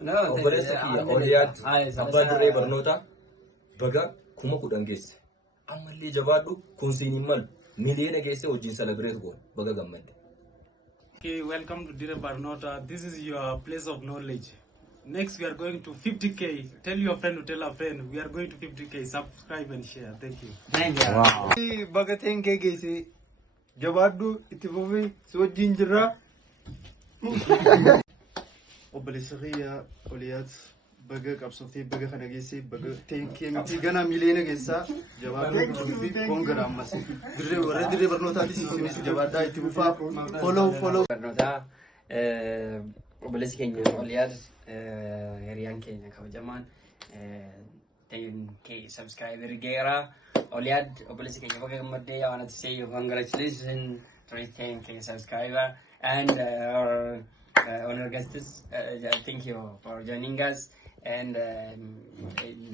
obboleessa kiyya Oliyaad Baraticha baga kuma kudhan geesse. Ammallee jabaadhu kun siin malu miliyoona geesse wajjiin celebrate goon baga gammadde. Okay, welcome to Dire Barnota. This is your place of knowledge. Next, we are going to 50k. Tell your friend to tell a friend. We are going to 50k. Subscribe and share. Thank you. Thank you. Wow. Baga 10k geesse. Jabaadhu itti fufi si wajjiin jirra. Obboleessa kiyya Oliyaad baga qabsooftee baga kana geesse baga 10k miti gana miliyoona geessa jabaadhu fi kongara ammas Dire Barnotaatis isinis jabaadhaa itti fufaa follow Barnota obboleessi keenya Oliyaad hiriyaan keenya kabajamaan 10k subscriber geera Oliyaad obboleessi keenya baga gammadde. I want to say congratulations to 10k subscriber and our honor guests. Thank you for joining us and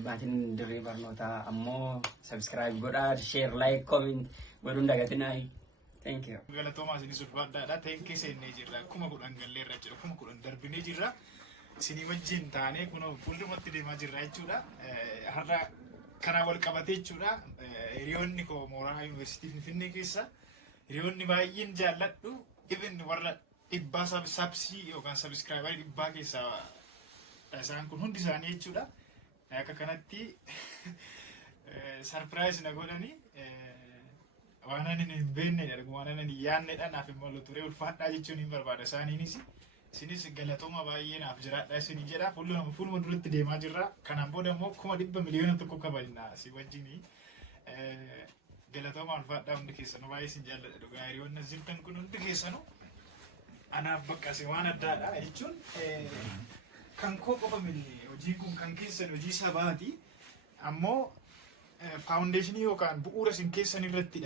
Martin Dire Barnota ammo subscribe godha share like comment godhun dagatinai. Thank you. Galatoomaa isinii sulfaadhaadha. Teenkee seennee jirra. Kuma kudhan galleerra jira. Kuma kudhan darbinee jirra. Isinii wajjiin taanee kunoo fuuldurumatti deemaa jirra jechuudha. Har'a kanaa wal qabatee jechuudha. Hiriyoonni koo mooraa yuunivarsiitii Finfinnee keessa hiriyoonni baay'een jaalladhu. Even warra dhibbaa sabsii yookaan sabskraayibarii dhibbaa keessaa isaan kun hundi isaanii jechuudha. Akka kanatti sarpiraayis na godhanii waan ani hin beekne waan ani hin yaadnedha naaf immoo turee ulfaadhaa jechuun hin barbaada isaaniinis isinis galatooma baay'ee naaf jiraadha isinii jedha fuuluma duratti deemaa jirra kanaan booda immoo 100 miliyoona tokko kabajna si wajjin galatooma ulfaadhaa hundi keessanuu baay'ee isin jaalladha dhugaa hiriyoonni as jirtan kun hundi keessanuu anaaf baqqase waan addaadha jechuun kan koo qofa miti hojiin kun kan keessan hojii sabaati ammoo faawundeeshinii yookaan bu'uura isin keessan irratti